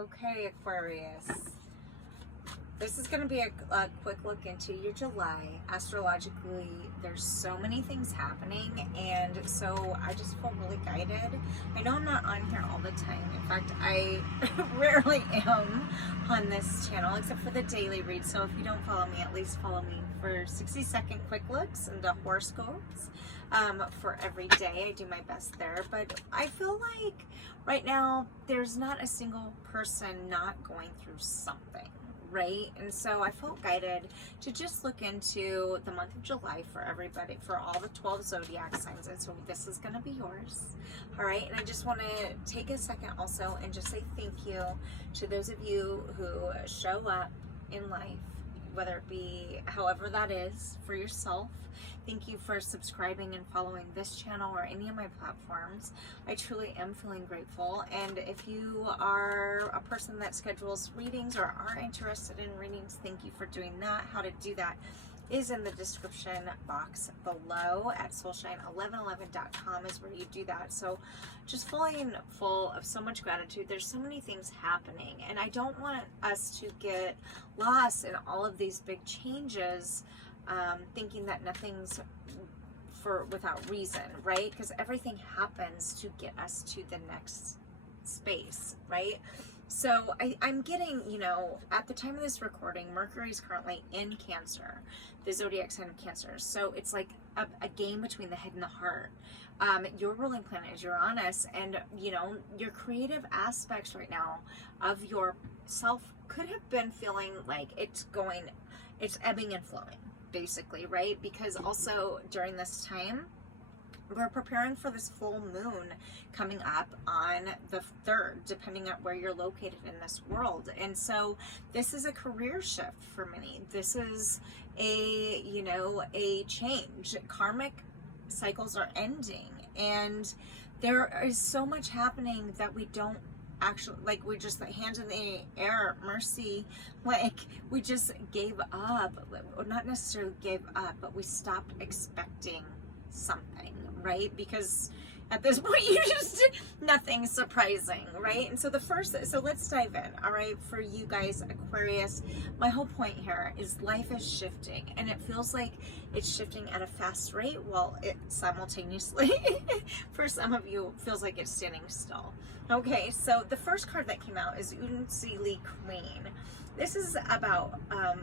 Okay, Aquarius. This is going to be a quick look into your July. Astrologically, there's so many things happening, and so I just feel really guided. I know I'm not on here all the time. In fact, I rarely am on this channel, except for the daily read. So if you don't follow me, at least follow me for 60-second quick looks into horoscopes for every day. I do my best there. But I feel like right now, there's not a single person not going through something. Right? And so I felt guided to just look into the month of July for everybody, for all the 12 zodiac signs. And so this is going to be yours. All right. And I just want to take a second also and just say thank you to those of you who show up in life, whether it be however that is for yourself. Thank you for subscribing and following this channel or any of my platforms. I truly am feeling grateful. And if you are a person that schedules readings or are interested in readings, thank you for doing that. How to do that is in the description box below at soulshine1111.com is where you do that. So just feeling full of so much gratitude. There's so many things happening, and I don't want us to get lost in all of these big changes, thinking that nothing's without reason, right? Because everything happens to get us to the next space, right? So I'm getting, at the time of this recording, Mercury is currently in Cancer, the zodiac sign of Cancer. So it's like a game between the head and the heart. Your ruling planet is Uranus, and your creative aspects right now of yourself could have been feeling like it's ebbing and flowing, basically, right? Because also during this time, we're preparing for this full moon coming up on the 3rd, depending on where you're located in this world. And so this is a career shift for many. This is a change. Karmic cycles are ending, and there is so much happening that we don't actually, like, we just hands in the air, mercy, like we just gave up, or not necessarily gave up, but we stopped expecting something, right? Because at this point you just nothing surprising, right? And so let's dive in. All right, for you guys, Aquarius, my whole point here is life is shifting, and it feels like it's shifting at a fast rate, while it simultaneously for some of you feels like it's standing still. Okay, so the first card that came out is Unsili Queen. This is about,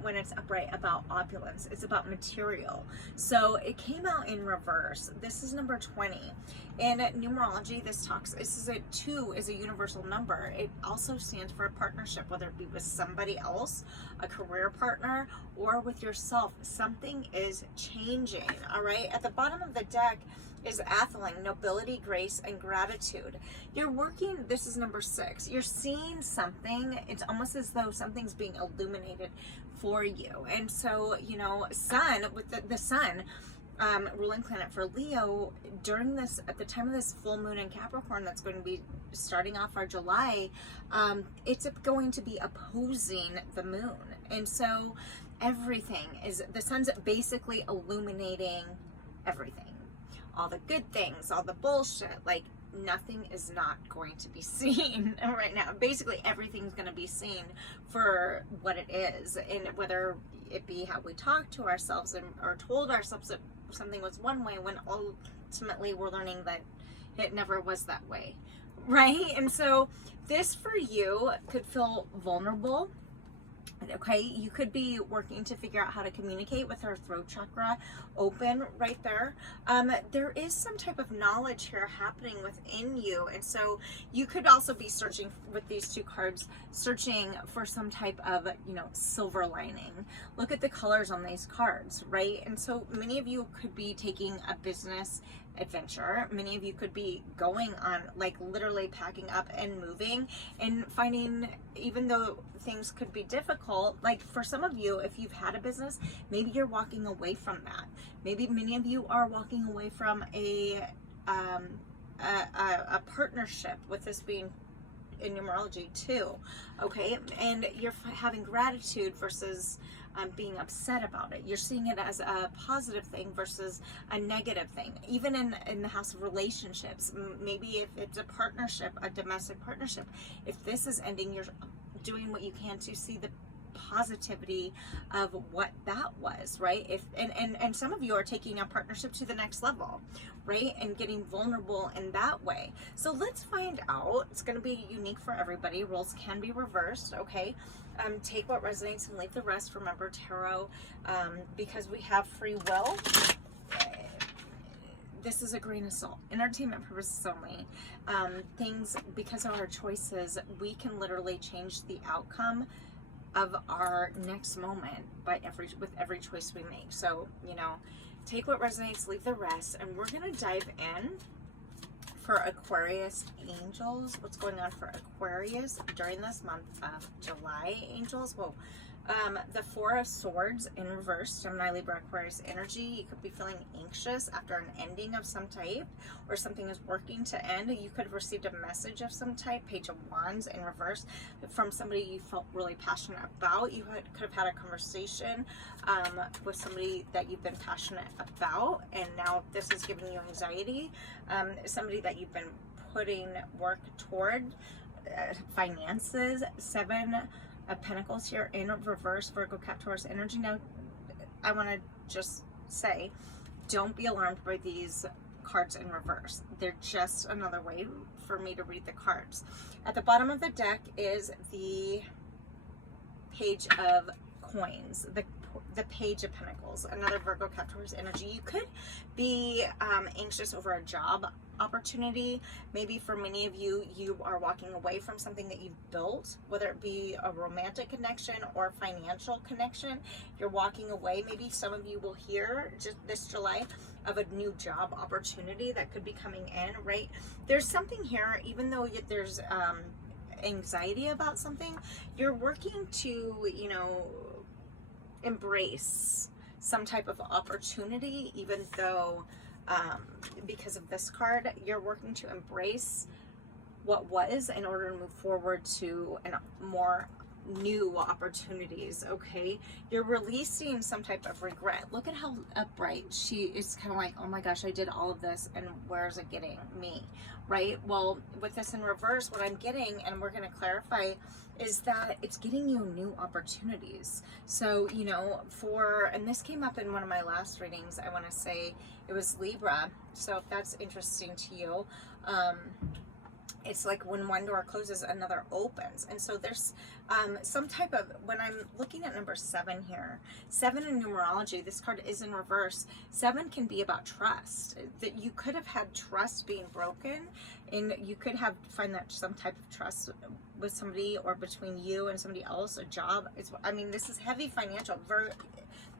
when it's upright, about opulence. It's about material. So it came out in reverse. This is number 20. In numerology, this is 2 is a universal number. It also stands for a partnership, whether it be with somebody else, a career partner, or with yourself. Something is changing, all right? At the bottom of the deck is Atheling, nobility, grace, and gratitude. You're working, this is number 6. You're seeing something. It's almost as though something's being illuminated for you. And so, sun, with the sun, ruling planet for Leo, during this, at the time of this full moon in Capricorn that's going to be starting off our July, it's going to be opposing the moon. And so the sun's basically illuminating everything. All the good things, all the bullshit, like nothing is not going to be seen right now. Basically everything's going to be seen for what it is, and whether it be how we talk to ourselves or told ourselves that something was one way when ultimately we're learning that it never was that way, right? And so this for you could feel vulnerable. Okay, you could be working to figure out how to communicate with our throat chakra open right there. There is some type of knowledge here happening within you, and so you could also be searching with these 2 cards, searching for some type of silver lining. Look at the colors on these cards, right? And so many of you could be taking a business adventure. Many of you could be going on, like, literally packing up and moving and finding, even though things could be difficult, like for some of you, if you've had a business, maybe you're walking away from that. Maybe many of you are walking away from a partnership, with this being in numerology too, okay? And you're having gratitude versus being upset about it. You're seeing it as a positive thing versus a negative thing. Even in the house of relationships, maybe if it's a partnership, a domestic partnership, if this is ending, you're doing what you can to see the positivity of what that was, right? If and some of you are taking a partnership to the next level, right? And getting vulnerable in that way. So let's find out. It's going to be unique for everybody. Roles can be reversed, okay? Take what resonates and leave the rest. Remember, tarot, because we have free will, this is a grain of salt. Entertainment purposes only. Things, because of our choices, we can literally change the outcome of our next moment with every choice we make. So, you know, take what resonates, leave the rest, and we're going to dive in for Aquarius angels. What's going on for Aquarius during this month of July, angels? Whoa. The Four of Swords in reverse, Gemini, Libra, Aquarius energy. You could be feeling anxious after an ending of some type, or something is working to end. You could have received a message of some type. Page of Wands in reverse from somebody you felt really passionate about. You could have had a conversation with somebody that you've been passionate about, and now this is giving you anxiety. Somebody that you've been putting work toward, finances. Seven of Pentacles here in reverse, Virgo, Cap, Taurus energy. Now, I want to just say, don't be alarmed by these cards in reverse. They're just another way for me to read the cards. At the bottom of the deck is the Page of Coins, the Page of Pentacles, another Virgo, Cap, Taurus energy. You could be anxious over a job opportunity. Maybe for many of you, you are walking away from something that you've built, whether it be a romantic connection or financial connection. You're walking away. Maybe some of you will hear just this July of a new job opportunity that could be coming in, right? There's something here, even though there's anxiety about something, you're working to, you know, embrace some type of opportunity, even though because of this card, you're working to embrace what was in order to move forward to more new opportunities, okay? You're releasing some type of regret. Look at how upright she is, kind of like, oh my gosh, I did all of this, and where's it getting me, right? Well, with this in reverse, what I'm getting, and we're going to clarify, is that it's getting you new opportunities. So, you know, and this came up in one of my last readings, I want to say it was Libra. So if that's interesting to you, it's like when one door closes, another opens. And so there's some type of, when I'm looking at number 7 here, 7 in numerology, this card is in reverse. 7 can be about trust, that you could have had trust being broken, and you could find that some type of trust with somebody, or between you and somebody else, a job. I mean, this is heavy financial.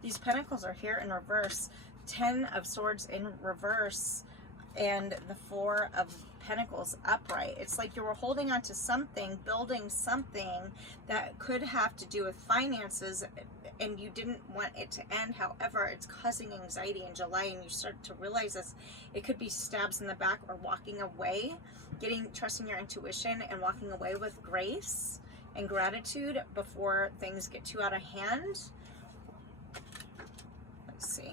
These pentacles are here in reverse. 10 of Swords in reverse, and the 4 of Pentacles upright. It's like you were holding on to something, building something that could have to do with finances, and you didn't want it to end. However, it's causing anxiety in July, and you start to realize this. It could be stabs in the back, or walking away, trusting your intuition and walking away with grace and gratitude before things get too out of hand. Let's see.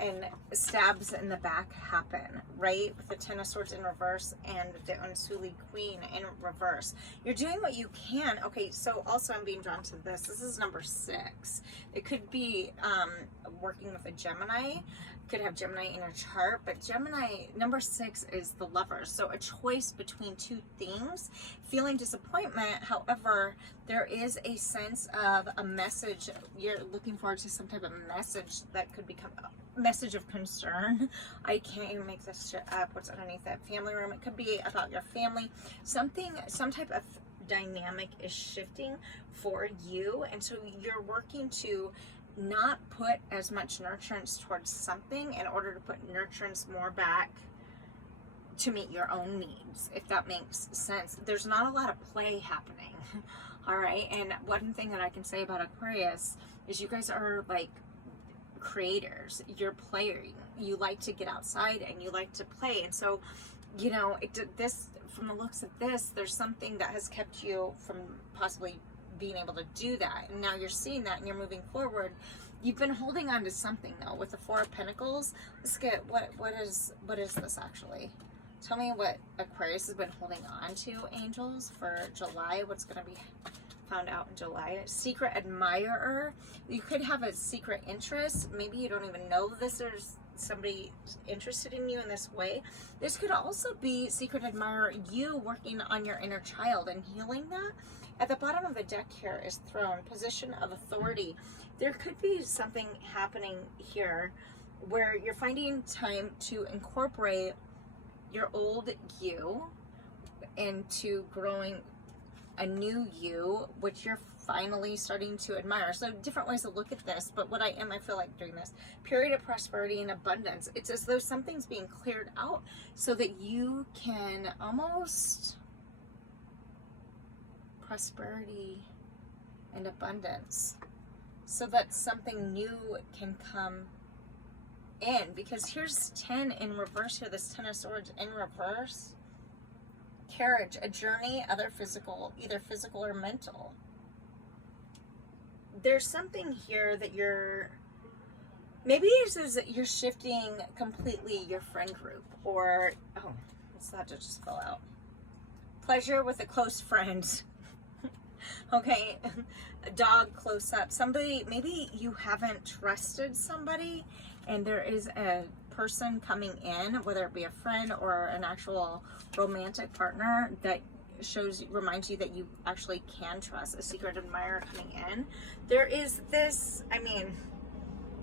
And stabs in the back happen, right? With the 10 of Swords in reverse and the Unsuli Queen in reverse. You're doing what you can. Okay, so also I'm being drawn to this. This is number 6. It could be working with a Gemini. Could have Gemini in your chart, but Gemini, number 6 is the Lovers. So a choice between two things, feeling disappointment. However, there is a sense of a message. You're looking forward to some type of message that could become a message of concern. I can't even make this shit up. What's underneath that family room? It could be about your family. Some type of dynamic is shifting for you, and so you're working to not put as much nurturance towards something in order to put nurturance more back to meet your own needs, if that makes sense. There's not a lot of play happening. All right. And one thing that I can say about Aquarius is you guys are like creators. You're playing. You like to get outside and you like to play. And so, you know, from the looks of this, there's something that has kept you from possibly being able to do that. And now you're seeing that and you're moving forward. You've been holding on to something though with the Four of Pentacles. Let's get what is this actually? Tell me what Aquarius has been holding on to, angels, for July. What's going to be found out in July? Secret admirer. You could have a secret interest. Maybe you don't even know this. There's somebody interested in you in this way. This could also be secret admirer, you working on your inner child and healing that. At the bottom of the deck here is throne, position of authority. There could be something happening here where you're finding time to incorporate your old you into growing a new you, which you're finally starting to admire. So different ways to look at this, but what I feel like doing this period of prosperity and abundance, it's as though something's being cleared out so that you can almost prosperity and abundance, so that something new can come in. Because here's 10 in reverse here, this 10 of Swords in reverse. Carriage, a journey, either physical or mental. There's something here that maybe it is that you're shifting completely your friend group, or, oh, what's that that just fell out? Pleasure with a close friend. Okay, a dog close up. Somebody, maybe you haven't trusted somebody, and there is a person coming in, whether it be a friend or an actual romantic partner, that reminds you that you actually can trust. A secret admirer coming in. There is this,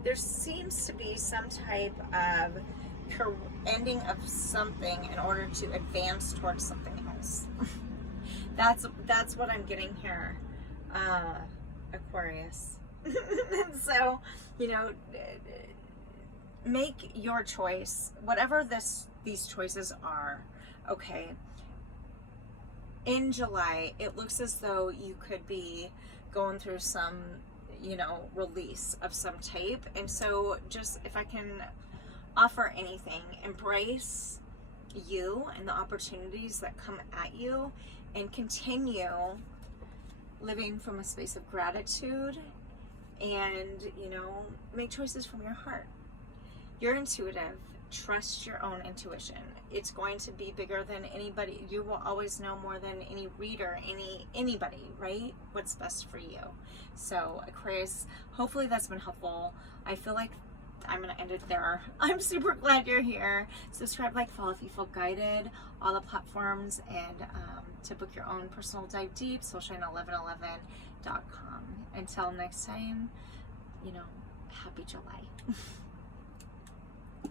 there seems to be some type of ending of something in order to advance towards something else. That's what I'm getting here, Aquarius. So, make your choice, whatever these choices are. Okay, in July, it looks as though you could be going through some, release of some type. And so just, if I can offer anything, embrace you and the opportunities that come at you, and continue living from a space of gratitude, and, make choices from your heart. You're intuitive. Trust your own intuition. It's going to be bigger than anybody. You will always know more than any reader, anybody, right? What's best for you. So, Aquarius, hopefully that's been helpful. I feel like I'm going to end it there. I'm super glad you're here. Subscribe, like, follow if you feel guided. All the platforms, and to book your own personal dive deep, soulshine1111.com. Until next time, happy July.